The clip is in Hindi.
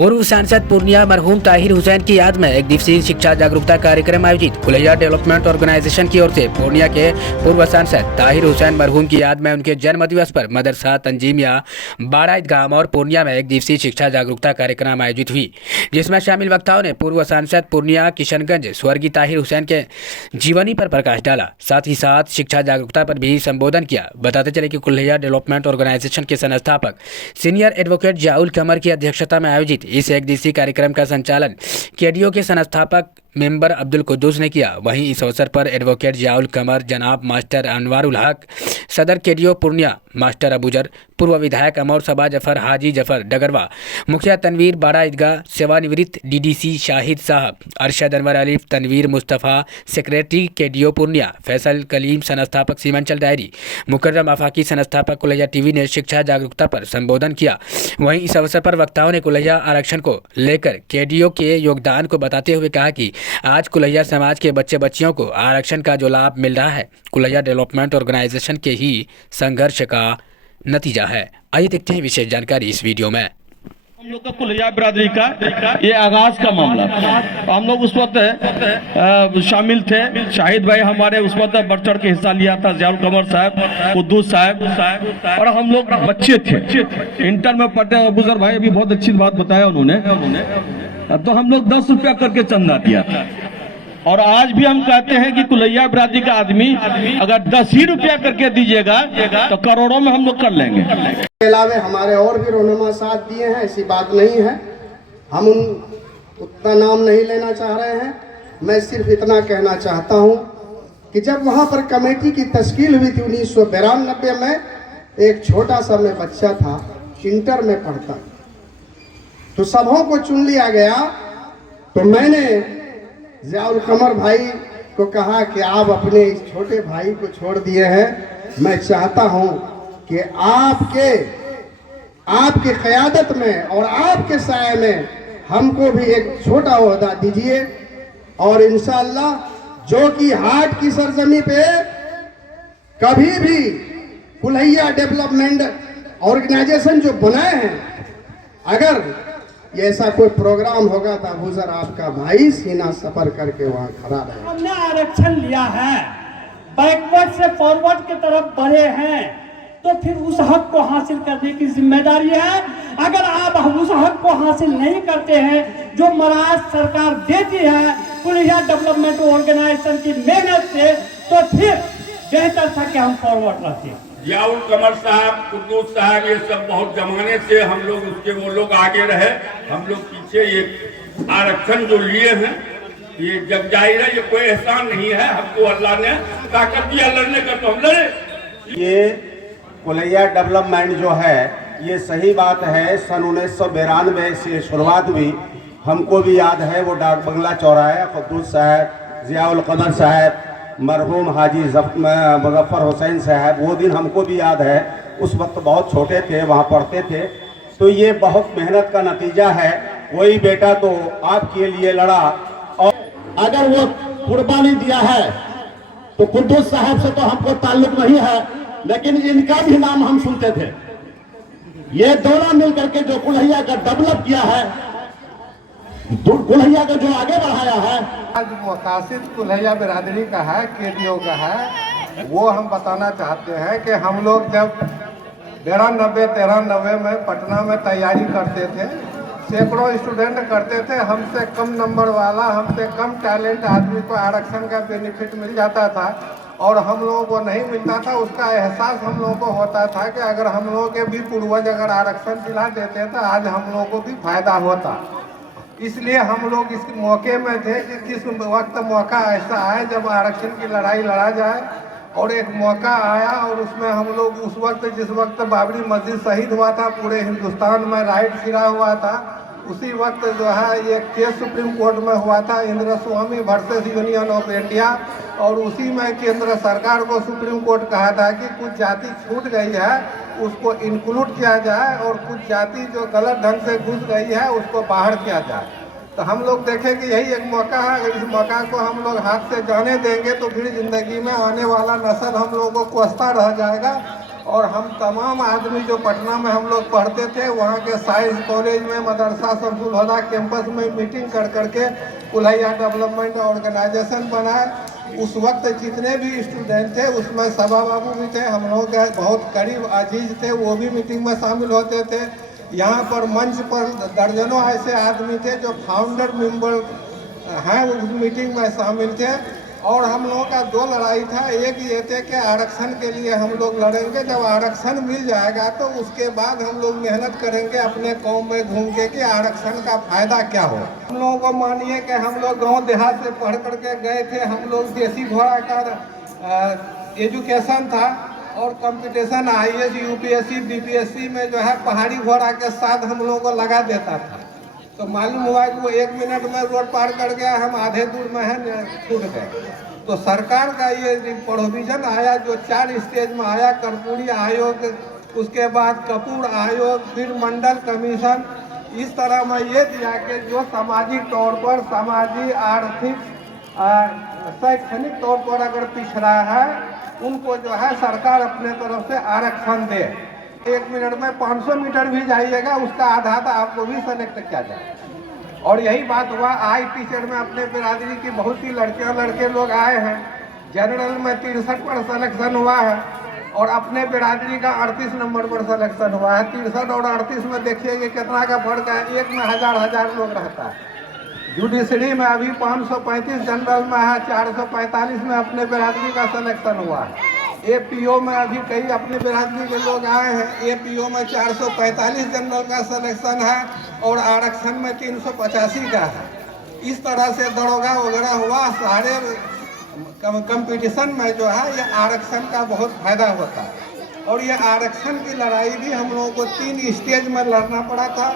पूर्व सांसद पूर्णिया मरहूम ताहिर हुसैन की याद में एक दिवसीय शिक्षा जागरूकता कार्यक्रम आयोजित कुलैया डेवलपमेंट ऑर्गेनाइजेशन की ओर से पूर्णिया के पूर्व सांसद ताहिर हुसैन मरहूम की याद में उनके जन्म दिवस पर मदरसा तंजीमिया बाड़ा ईदगाह और पूर्णिया में एक दिवसीय शिक्षा जागरूकता कार्यक्रम आयोजित हुई, जिसमें शामिल वक्ताओं ने पूर्व सांसद पूर्णिया किशनगंज स्वर्गीय ताहिर हुसैन के जीवनी पर प्रकाश डाला, साथ ही साथ शिक्षा जागरूकता पर भी संबोधन किया। बताते चले कि कुलैया डेवलपमेंट ऑर्गेनाइजेशन के संस्थापक सीनियर एडवोकेट जियाउल कमर की अध्यक्षता में आयोजित इस एक दिवसीय कार्यक्रम का संचालन केडीओ के संस्थापक मेंबर अब्दुल कुद्दूस ने किया। वहीं इस अवसर पर एडवोकेट जियाउल कमर, जनाब मास्टर अनवारुल हक, सदर केडीओ पूर्णिया मास्टर अबूजर, पूर्व विधायक अमौर सबा जफर हाजी जफर डगरवा, मुखिया तनवीर बाड़ा ईदगाह, सेवानिवृत्त डीडीसी शाहिद साहब, अरशद अनवर अलीफ, तनवीर मुस्तफ़ा, सेक्रेटरी केडीओ पूर्णिया फैसल कलीम, संस्थापक सीमंचल डायरी, मुकर्रम आफाकी, संस्थापक कुलैया टीवी ने शिक्षा जागरूकता पर संबोधन किया। वहीं इस अवसर पर वक्ताओं ने कुलैया आरक्षण को लेकर केडीओ के योगदान को बताते हुए कहा कि आज कुलैया समाज के बच्चे बच्चियों को आरक्षण का जो लाभ मिल रहा है कुलैया डेवलपमेंट ऑर्गेनाइजेशन के ही संघर्ष का नतीजा है। आइए देखते हैं विशेष जानकारी इस वीडियो में। हम लोग का कुलैया बिरादरी का ये आगाज का मामला था। हम लोग उस वक्त शामिल थे। शाहिद भाई हमारे उस वक्त बढ़ चढ़ के हिस्सा लिया था, जियाउल कमर साहब, कुद्दूस साहब, और हम लोग बच्चे थे, इंटर में पढ़ते। अबूजर भाई अभी बहुत अच्छी बात बताया उन्होंने। तो हम लोग 10 रुपया करके चंदा दिया था, और आज भी हम कहते हैं कि कुलैया बिरादरी का आदमी अगर 10 ही रुपया करके दीजिएगा तो करोड़ों में हम लोग कर लेंगे। के अलावे हमारे और भी रहनुमा साथ दिए हैं, ऐसी बात नहीं है। हम उतना नाम नहीं लेना चाह रहे हैं। मैं सिर्फ इतना कहना चाहता हूं कि जब वहां पर कमेटी की तश्कील हुई थी 1992 में, एक छोटा सा मैं बच्चा था, इंटर में पढ़ता, तो सबों को चुन लिया गया। तो मैंने जियाउल कमर भाई को कहा कि आप अपने इस छोटे भाई को छोड़ दिए हैं, मैं चाहता हूं कि आपके क़यादत में और आपके साये में हमको भी एक छोटा ओहदा दीजिए, और इंशाअल्लाह जो कि हाट की सरजमी पे कभी भी कुलैया डेवलपमेंट ऑर्गेनाइजेशन जो बनाए हैं, अगर ये ऐसा कोई प्रोग्राम होगा तो अबूजर आपका भाई सीना सफर करके वहाँ खड़ा रहे। हमने आरक्षण लिया है, बैकवर्ड से फॉरवर्ड की तरफ बढ़े हैं, तो फिर उस हक को हासिल करने की जिम्मेदारी है। अगर आप उस हक को हासिल नहीं करते हैं जो मराज सरकार देती है कुलैया डेवलपमेंट ऑर्गेनाइजेशन की मेहनत से, तो फिर बेहतर था कि हम फॉरवर्ड रहते। जियाउल कमर साहब, कुद्दूस साहब, ये सब बहुत जमाने से हम लोग उसके वो लोग आगे रहे, हम लोग पीछे। ये आरक्षण जो लिए हैं ये जग जाहिर है, ये कोई एहसान नहीं है। हमको अल्लाह ने ताकत दिया लड़ने का, तो हम लड़े। ये कुलैया डेवलपमेंट जो है, ये सही बात है, सन 1992 से शुरुआत हुई। हमको भी याद है वो डाक बंगला चौराहा, कुद्दूस साहब, जियाउल कमर साहब, मरहूम हाजी मुजफ्फर हुसैन साहब, वो दिन हमको भी याद है। उस वक्त बहुत छोटे थे, वहाँ पढ़ते थे। तो ये बहुत मेहनत का नतीजा है। कोई बेटा तो आपके लिए लड़ा, और अगर वो कुर्बानी दिया है तो कुद्दूस साहब से तो हमको ताल्लुक नहीं है, लेकिन इनका भी नाम हम सुनते थे। ये दोनों मिलकर के जो कुलैया का डेवलप किया है, कुलैया को जो आगे बढ़ाया है, आज मकासद कुलैया बिरादरी का है, केडीओ का है, वो हम बताना चाहते हैं कि हम लोग जब 92-93 में पटना में तैयारी करते थे, सैकड़ों स्टूडेंट करते थे। हमसे कम नंबर वाला, हमसे कम टैलेंट आदमी को आरक्षण का बेनिफिट मिल जाता था, और हम लोगों को नहीं मिलता था। उसका एहसास हम लोगों को होता था कि अगर हम लोगों के भी पूर्वज अगर आरक्षण दिला देते तो आज हम लोगों को भी फायदा होता। इसलिए हम लोग इस मौके में थे कि किस वक्त मौका ऐसा आए जब आरक्षण की लड़ाई लड़ा जाए, और एक मौका आया। और उसमें हम लोग उस वक्त, जिस वक्त बाबरी मस्जिद शहीद हुआ था, पूरे हिंदुस्तान में राइट गिरा हुआ था, उसी वक्त जो है ये केस सुप्रीम कोर्ट में हुआ था, इंदिरा स्वामी वर्सेस यूनियन ऑफ इंडिया। और उसी में केंद्र सरकार को सुप्रीम कोर्ट कहा था कि कुछ जाति छूट गई है उसको इंक्लूड किया जाए, और कुछ जाति जो गलत ढंग से घुस गई है उसको बाहर किया जाए। तो हम लोग देखें कि यही एक मौका है। अगर इस मौका को हम लोग हाथ से जाने देंगे तो फिर जिंदगी में आने वाला नस्ल हम लोगों को कोसता रह जाएगा, और हम तमाम आदमी जो पटना में हम लोग पढ़ते थे वहाँ के साइंस कॉलेज में मदरसा शमसुल हुदा कैंपस में मीटिंग कर करके कुल्हैया डेवलपमेंट ऑर्गेनाइजेशन बनाए। उस वक्त जितने भी स्टूडेंट थे उसमें सभा बाबू भी थे, हम लोग के बहुत करीब अजीज थे, वो भी मीटिंग में शामिल होते थे। यहाँ पर मंच पर दर्जनों ऐसे आदमी थे जो फाउंडर मेंबर हैं, उस मीटिंग में शामिल थे। और हम लोगों का दो लड़ाई था, एक ये थे कि आरक्षण के लिए हम लोग लड़ेंगे, जब आरक्षण मिल जाएगा तो उसके बाद हम लोग मेहनत करेंगे अपने गांव में घूम के कि आरक्षण का फायदा क्या हो। हम लोगों को मानिए कि हम लोग गांव देहात से पढ़ करके गए थे, हम लोग देसी घोड़ा का एजुकेशन था और कंपटीशन IAS UPSC BPSC में जो है पहाड़ी घोड़ा के साथ हम लोगों को लगा देता था। तो मालूम हुआ कि वो 1 मिनट में रोड पार कर गया, हम आधे दूर में है छूट गए। तो सरकार का ये प्रोविजन आया जो 4 स्टेज में आया, कर्पूरी आयोग, उसके बाद कपूर आयोग, फिर मंडल कमीशन। इस तरह में ये दिया कि जो सामाजिक तौर पर, सामाजिक आर्थिक शैक्षणिक तौर पर अगर पिछड़ा है उनको जो है सरकार अपने तरफ से आरक्षण दे। 1 मिनट में 500 मीटर भी जाइएगा उसका आधा तो आपको भी सेलेक्ट किया जाए। और यही बात हुआ आई टीचर में अपने बिरादरी की बहुत सी लड़कियां लड़के लोग आए हैं। जनरल में 63 पर सिलेक्शन हुआ है और अपने बिरादरी का 38 नंबर पर सिलेक्शन हुआ है। 63 और 38 में देखिए कि कितना का फर्क है, एक में हजार लोग रहता है। जुडिशरी में अभी 535 जनरल में है, 445 में अपने बिरादरी का सिलेक्शन हुआ है। APO में अभी कई अपने बिरादरी के लोग आए हैं, APO में 445 जनरल का सिलेक्शन है और आरक्षण में 385 का है। इस तरह से दरोगा वगैरह हुआ, सारे कंपटीशन में जो है ये आरक्षण का बहुत फायदा होता है। और ये आरक्षण की लड़ाई भी हम लोगों को 3 स्टेज में लड़ना पड़ा था।